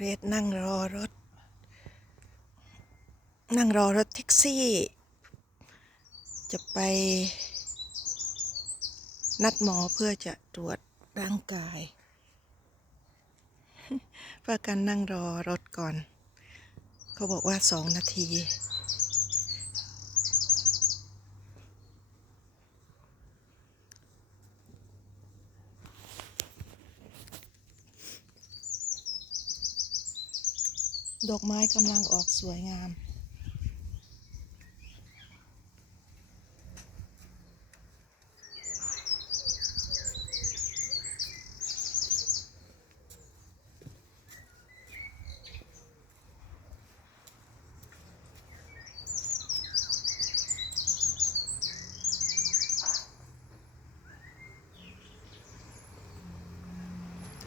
เรดนั่งรอรถ นั่งรอรถแท็กซี่ จะไป นัดหมอเพื่อจะตรวจร่างกาย เพื่อการนั่งรอรถก่อน เขาบอกว่าสองนาที ดอกไม้กำลังออกสวยงาม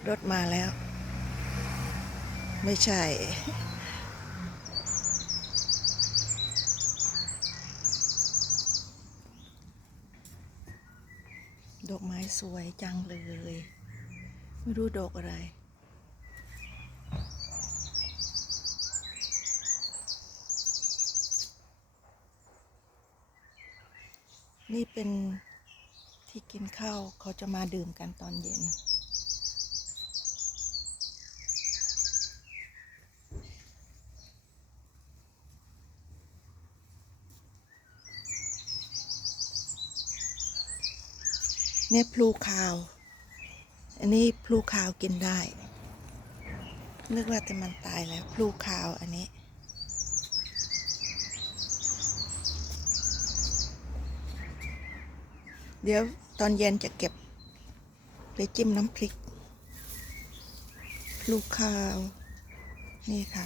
รถมาแล้ว ไม่ใช่ ดอกไม้สวยจังเลย ไม่รู้ดอกอะไรนี่เป็นที่กินข้าวเขาจะมาดื่มกันตอนเย็น เนี่ยพลูขาว อันนี้พลูขาวกินได้ นึกว่าแต่มันตายแล้วพลูขาวอันนี้ เดี๋ยวตอนเย็นจะเก็บ ไปจิ้มน้ำพริก พลูขาว นี่ค่ะ